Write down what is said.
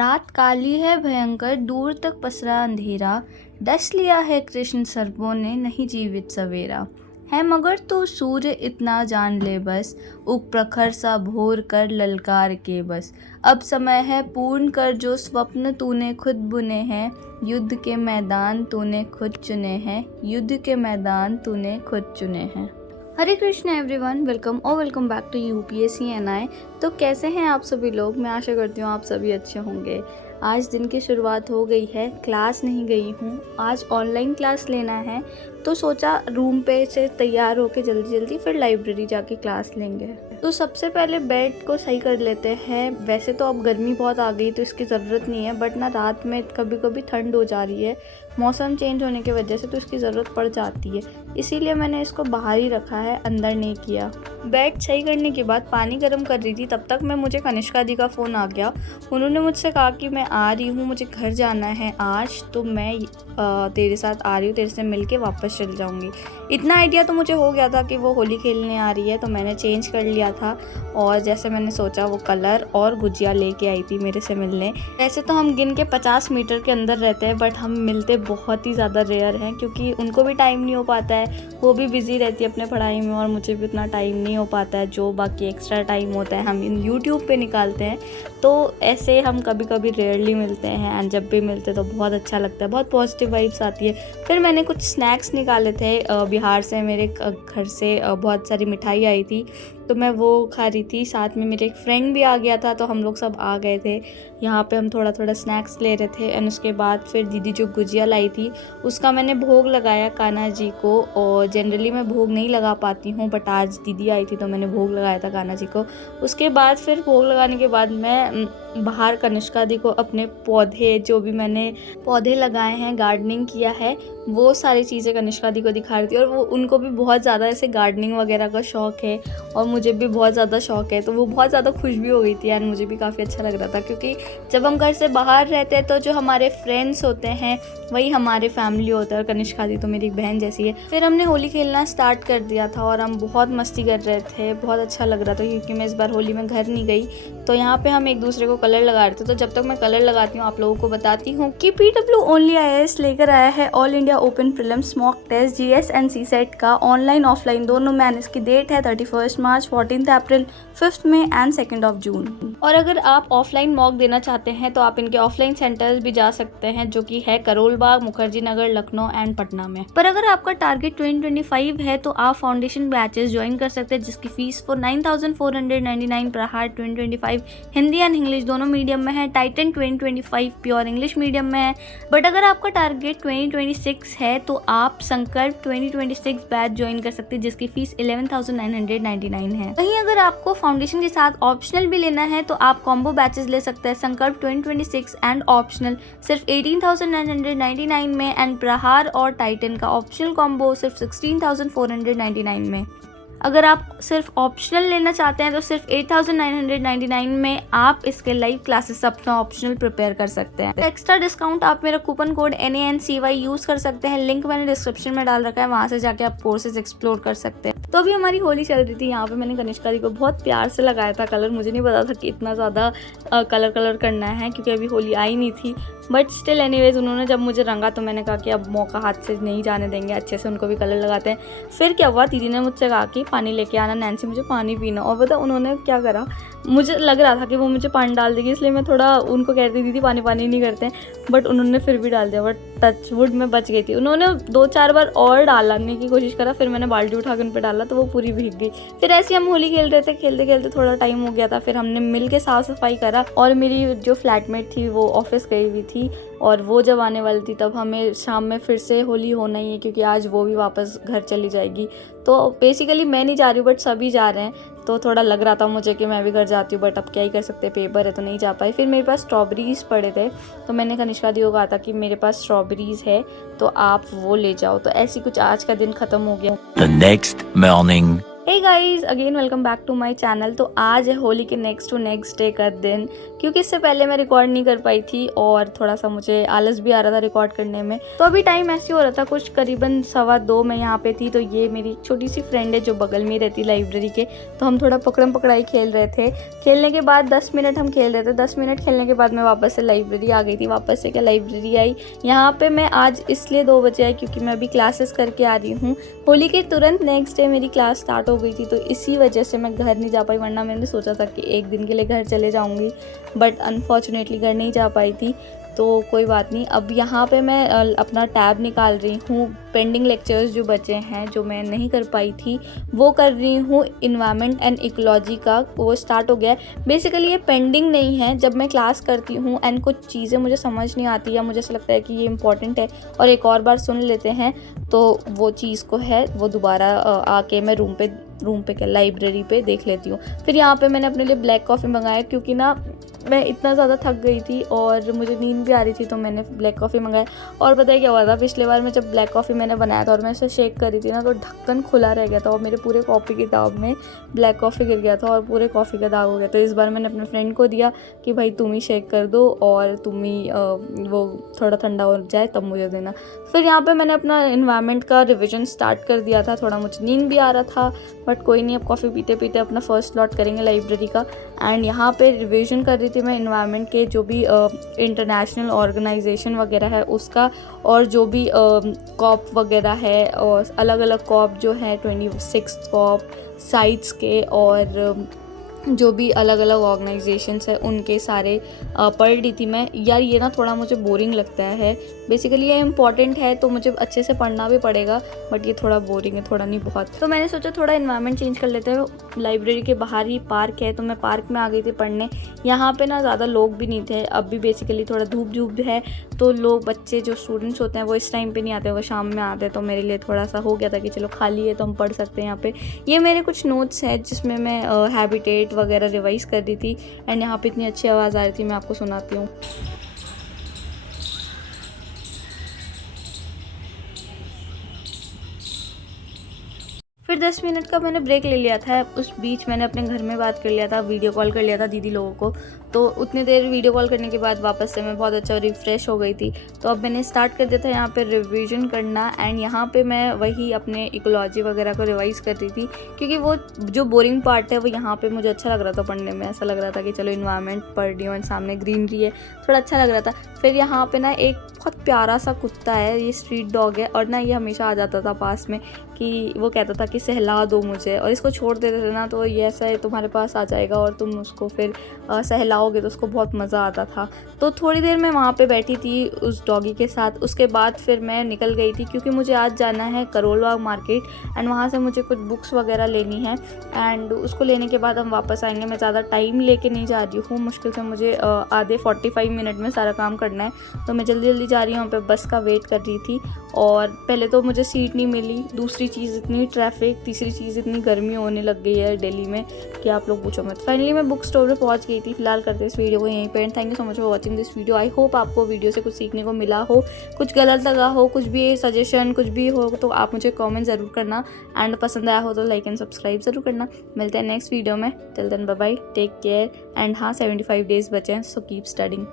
रात काली है भयंकर, दूर तक पसरा अंधेरा, डस लिया है कृष्ण सर्पों ने, नहीं जीवित सवेरा। है मगर तो सूर्य इतना जान ले बस, उग प्रखर सा भोर कर ललकार के बस। अब समय है पूर्ण कर जो स्वप्न तूने खुद बुने हैं, युद्ध के मैदान तूने खुद चुने हैं, युद्ध के मैदान तूने खुद चुने हैं। Hare Krishna everyone, welcome back to UPSC NI। तो कैसे हैं आप सभी लोग? मैं आशा करती हूँ आप सभी अच्छे होंगे। आज दिन की शुरुआत हो गई है, क्लास नहीं गई हूँ, आज ऑनलाइन क्लास लेना है, तो सोचा रूम पे से तैयार होके जल्दी फिर लाइब्रेरी जाके क्लास लेंगे। तो सबसे पहले बेड को सही कर लेते हैं। वैसे तो अब गर्मी बहुत आ गई तो इसकी ज़रूरत नहीं है, बट ना रात में कभी कभी ठंड हो जा रही है, मौसम चेंज होने की वजह से, तो इसकी ज़रूरत पड़ जाती है। इसीलिए मैंने इसको बाहर ही रखा है, अंदर नहीं किया। बेड सही करने के बाद पानी गर्म कर रही थी, तब तक मैं मुझे कनिष्का दी का फ़ोन आ गया। उन्होंने मुझसे कहा कि मैं आ रही हूँ, मुझे घर जाना है आज, तो मैं तेरे साथ आ रही हूँ, तेरे से मिल के वापस चल जाऊँगी। इतना आइडिया तो मुझे हो गया था कि वो होली खेलने आ रही है, तो मैंने चेंज कर लिया था। और जैसे मैंने सोचा, वो कलर और गुजिया लेके आई थी मेरे से मिलने। वैसे तो हम गिन के 50 मीटर के अंदर रहते हैं, बट हम मिलते बहुत ही ज़्यादा रेयर हैं, क्योंकि उनको भी टाइम नहीं हो पाता है, वो भी बिज़ी रहती है अपने पढ़ाई में, और मुझे भी उतना टाइम नहीं हो पाता है। जो बाकी एक्स्ट्रा टाइम होता है हम यूट्यूब पे निकालते हैं, तो ऐसे हम कभी कभी रेयरली मिलते हैं। एंड जब भी मिलते तो बहुत अच्छा लगता है, बहुत पॉजिटिव वाइब्स आती है। फिर मैंने कुछ स्नैक्स निकाले थे बिहार से, मेरे घर से बहुत सारी मिठाई आई थी, तो मैं वो खा रही थी। साथ में मेरे एक फ्रेंड भी आ गया था, तो हम लोग सब आ गए थे यहाँ पे। हम थोड़ा स्नैक्स ले रहे थे। एंड उसके बाद फिर दीदी जो गुजिया लाई थी, उसका मैंने भोग लगाया कान्हा जी को। और जनरली मैं भोग नहीं लगा पाती हूँ, बट आज दीदी आई थी तो मैंने भोग लगाया था कान्हा जी को। उसके बाद फिर भोग लगाने के बाद मैं बाहर कनिष्का दी को अपने पौधे, जो भी मैंने पौधे लगाए हैं, गार्डनिंग किया है, वो सारी चीज़ें कनिष्का दी को दिखा रही थी। और वो उनको भी बहुत ज़्यादा ऐसे गार्डनिंग वगैरह का शौक़ है, और मुझे भी बहुत ज़्यादा शौक़ है, तो वो बहुत ज़्यादा खुश भी हो गई थी। एंड मुझे भी काफ़ी अच्छा लग रहा था, क्योंकि जब हम घर से बाहर रहते हैं तो जो हमारे फ्रेंड्स होते हैं वही हमारे फैमिली होता है। और कनिष्का दी तो मेरी एक बहन जैसी है। फिर हमने होली खेलना स्टार्ट कर दिया था, और हम बहुत मस्ती कर रहे थे, बहुत अच्छा लग रहा था, क्योंकि मैं इस बार होली में घर नहीं गई, तो यहाँ पे हम एक दूसरे को कलर लगा रहे थे। तो जब तक मैं कलर लगाती हूँ, आप लोगों को बताती हूँ कि PW ओनली IAS लेकर आया है all India open prelims mock test GS and CSET का, ऑनलाइन ऑफलाइन दोनों में। इसकी डेट है 31 मार्च, 14 अप्रैल, 5 मई एंड 2 जून। और अगर आप ऑफलाइन मॉक देना चाहते हैं तो आप इनके ऑफलाइन सेंटर्स भी जा सकते हैं, जो कि है करोल बाग, मुखर्जी नगर, लखनऊ एंड पटना में। पर अगर आपका टारगेट 2025 है तो आप फाउंडेशन बैचेस ज्वाइन कर सकते हैं, जिसकी फीस 9499 पर हार्ड 2025 हिंदी एंड इंग्लिश दोनों मीडियम में है। टाइटन 2025 प्योर इंग्लिश मीडियम में है। बट अगर आपका टारगेट 2026 है तो आप संकल्प 2026 बैच ज्वाइन कर सकते हैं, जिसकी फीस 11,999 है। वहीं अगर आपको फाउंडेशन के साथ ऑप्शनल भी लेना है तो आप कॉम्बो बैचेस ले सकते हैं, संकल्प 2026 एंड ऑप्शनल सिर्फ 18,999 में, एंड प्रहार और टाइटन का ऑप्शनल कॉम्बो सिर्फ 16,499 में। अगर आप सिर्फ ऑप्शनल लेना चाहते हैं तो सिर्फ 8,999 में आप इसके लाइव क्लासेस अपना ऑप्शनल प्रिपेयर कर सकते हैं। एक्स्ट्रा डिस्काउंट आप मेरा कूपन कोड NANCY यूज़ कर सकते हैं, लिंक मैंने डिस्क्रिप्शन में डाल रखा है, वहाँ से जाके आप कोर्सेज एक्सप्लोर कर सकते हैं। तो अभी हमारी होली चल रही थी, यहाँ पे मैंने कनिष्का दी को बहुत प्यार से लगाया था कलर। मुझे नहीं पता था कि इतना ज़्यादा कलर करना है, क्योंकि अभी होली आई नहीं थी, बट स्टिल एनीवेज उन्होंने जब मुझे रंगा तो मैंने कहा कि अब मौका हाथ से नहीं जाने देंगे, अच्छे से उनको भी कलर लगाते हैं। फिर क्या हुआ, दीदी ने मुझसे कहा कि पानी लेके आना नैन्सी, मुझे पानी पीना। और पता उन्होंने क्या करा, मुझे लग रहा था कि वो मुझे पानी डाल देगी, इसलिए मैं थोड़ा उनको कह रही थी पानी नहीं करते हैं, बट उन्होंने फिर भी डाल दिया। बट टच वुड में बच गई थी। उन्होंने 2-4 बार और डालने की कोशिश करा, फिर मैंने बाल्टी उठा के उन पर डाला तो वो पूरी भीग गई। फिर ऐसे हम होली खेल रहे थे, खेलते खेलते थोड़ा टाइम हो गया था, फिर हमने मिल के साफ़ सफाई करा। और मेरी जो फ्लैटमेट थी वो ऑफिस गई हुई थी, और वो जब आने वाली थी तब हमें शाम में फिर से होली होना ही है, क्योंकि आज वो भी वापस घर चली जाएगी। तो बेसिकली मैं नहीं जा रही हूँ, बट सभी जा रहे हैं, तो थोड़ा लग रहा था मुझे कि मैं भी घर जाती हूँ, बट अब क्या ही कर सकते हैं, पेपर है तो नहीं जा पाई। फिर मेरे पास स्ट्रॉबेरीज़ पड़े थे, तो मैंने कनिष्का दी को कहा था कि मेरे पास स्ट्रॉबेरीज़ है तो आप वो ले जाओ। तो ऐसी कुछ आज का दिन ख़त्म हो गया। The next morning. Hey guys, again welcome back to my channel. तो आज है होली के नेक्स्ट टू नेक्स्ट डे का दिन, क्योंकि इससे पहले मैं रिकॉर्ड नहीं कर पाई थी और थोड़ा सा मुझे आलस भी आ रहा था रिकॉर्ड करने में। तो अभी टाइम ऐसे हो रहा था, कुछ करीबन 2:15 मैं यहाँ पे थी। तो ये मेरी छोटी सी फ्रेंड है जो बगल में रहती लाइब्रेरी के, तो हम थोड़ा पकड़म पकड़ाई खेल रहे थे। खेलने के बाद 10 मिनट हम खेल रहे थे। 10 मिनट खेलने के बाद मैं वापस से लाइब्रेरी आ गई थी। वापस से क्या लाइब्रेरी आई, यहाँ पे मैं आज इसलिए 2 बजे आई क्योंकि मैं अभी क्लासेस करके आ रही हूँ। होली के तुरंत नेक्स्ट डे मेरी क्लास स्टार्ट हो गई थी, तो इसी वजह से मैं घर नहीं जा पाई। वरना मैंने सोचा था कि एक दिन के लिए घर चले जाऊंगी, बट अनफॉर्चुनेटली घर नहीं जा पाई थी। तो कोई बात नहीं। अब यहाँ पे मैं अपना टैब निकाल रही हूँ। पेंडिंग लेक्चर्स जो बचे हैं, जो मैं नहीं कर पाई थी, वो कर रही हूँ। इन्वायरमेंट एंड इकोलॉजी का वो स्टार्ट हो गया है। बेसिकली ये पेंडिंग नहीं है, जब मैं क्लास करती हूँ एंड कुछ चीज़ें मुझे समझ नहीं आती या मुझे ऐसा लगता है कि ये इंपॉर्टेंट है और एक और बार सुन लेते हैं, तो वो चीज़ को है वो दोबारा आके मैं रूम पे क्या लाइब्रेरी पे देख लेती हूँ। फिर यहाँ पे मैंने अपने लिए ब्लैक कॉफ़ी मंगाया, क्योंकि ना मैं इतना ज़्यादा थक गई थी और मुझे नींद भी आ रही थी, तो मैंने ब्लैक कॉफ़ी मंगाया। और पता है क्या हुआ था, पिछले बार मैं जब ब्लैक कॉफ़ी मैंने बनाया था और मैं इसे शेक कर रही थी ना, तो ढक्कन खुला रह गया था और मेरे पूरे कॉफ़ी किताब में ब्लैक कॉफ़ी गिर गया था और पूरे कॉफ़ी का दाग हो गया। तो इस बार मैंने अपने फ्रेंड को दिया कि भाई तुम ही शेक कर दो और तुम ही वो थोड़ा ठंडा हो जाए तब मुझे देना। फिर यहाँ पर मैंने अपना इन्वायरमेंट का रिविज़न स्टार्ट कर दिया था। थोड़ा मुझे नींद भी आ रहा था, बट कोई नहीं, अब कॉफ़ी पीते पीते अपना फर्स्ट लॉट करेंगे लाइब्रेरी का। एंड यहाँ पे रिवीजन कर रही थी मैं इन्वायरमेंट के जो भी इंटरनेशनल ऑर्गेनाइजेशन वगैरह है उसका, और जो भी कॉप वगैरह है, और अलग अलग कॉप जो है 26 कॉप साइट्स के, और जो भी अलग अलग ऑर्गेनाइजेशंस है उनके सारे पढ़ रही थी मैं। यार ये ना थोड़ा मुझे बोरिंग लगता है। बेसिकली ये इम्पॉर्टेंट है तो मुझे अच्छे से पढ़ना भी पड़ेगा, बट ये थोड़ा बोरिंग है, थोड़ा नहीं बहुत। तो मैंने सोचा थोड़ा इन्वायरमेंट चेंज कर लेते हैं। लाइब्रेरी के बाहर ही पार्क है, तो मैं पार्क में आ गई थी पढ़ने। यहाँ पे ना ज़्यादा लोग भी नहीं थे। अब भी बेसिकली थोड़ा धूप है, तो लोग बच्चे जो स्टूडेंट्स होते हैं वो इस टाइम पे नहीं आते, वो शाम में आते हैं। तो मेरे लिए थोड़ा सा हो गया था कि चलो खाली है तो हम पढ़ सकते हैं यहाँ पे। ये मेरे कुछ नोट्स हैं जिसमें मैं हैबिटेट वगैरह रिवाइज़ कर रही थी। एंड यहाँ पे इतनी अच्छी आवाज़ आ रही थी, मैं आपको सुनाती हूँ। फिर 10 मिनट का मैंने ब्रेक ले लिया था। उस बीच मैंने अपने घर में बात कर लिया था, वीडियो कॉल कर लिया था दीदी लोगों को। तो उतनी देर वीडियो कॉल करने के बाद वापस से मैं बहुत अच्छा रिफ़्रेश हो गई थी। तो अब मैंने स्टार्ट कर दिया था यहाँ पे रिवीजन करना। एंड यहाँ पे मैं वही अपने इकोलॉजी वगैरह को रिवाइज़ कर रही थी, क्योंकि वो जो बोरिंग पार्ट है वो यहाँ पे मुझे अच्छा लग रहा था पढ़ने में। ऐसा लग रहा था कि चलो इन्वायरमेंट पढ़ रही हूँ एंड सामने ग्रीनरी है, थोड़ा अच्छा लग रहा था। फिर यहाँ पे ना एक बहुत प्यारा सा कुत्ता है, ये स्ट्रीट डॉग है, और ना ये हमेशा आ जाता था पास में कि वो कहता था कि सहला दो मुझे, और इसको छोड़ देते थे ना तो ये ऐसा है तुम्हारे पास आ जाएगा और तुम उसको फिर सहलाओगे, तो उसको बहुत मज़ा आता था। तो थोड़ी देर मैं वहाँ पे बैठी थी उस डॉगी के साथ। उसके बाद फिर मैं निकल गई थी, क्योंकि मुझे आज जाना है करोल बाग मार्केट एंड वहाँ से मुझे कुछ बुक्स वगैरह लेनी है। एंड उसको लेने के बाद हम वापस आएंगे। मैं ज़्यादा टाइम लेके नहीं जा रही हूँ, मुश्किल से मुझे आधे 45 मिनट में सारा काम करना है, तो मैं जल्दी जल्दी जा रही हूँ। वहाँ पे बस का वेट कर रही थी, और पहले तो मुझे सीट नहीं मिली, दूसरी चीज़ इतनी ट्रैफिक, तीसरी चीज़ इतनी गर्मी होने लग गई है दिल्ली में कि आप लोग पूछो मत। फाइनली मैं बुक स्टोर पे पहुंच गई थी। फिलहाल करते इस वीडियो को यहीं पे and thank you so much for watching this video. I hope आपको वीडियो से कुछ सीखने को मिला हो, कुछ गलत लगा हो, कुछ भी सजेशन कुछ भी हो तो आप मुझे कॉमेंट ज़रूर करना। एंड पसंद आया हो तो लाइक एंड सब्सक्राइब ज़रूर करना। मिलते हैं नेक्स्ट वीडियो में। Till then bye bye, take care. And हाँ, 75 डेज़ बचे हैं, सो कीप स्टडिंग।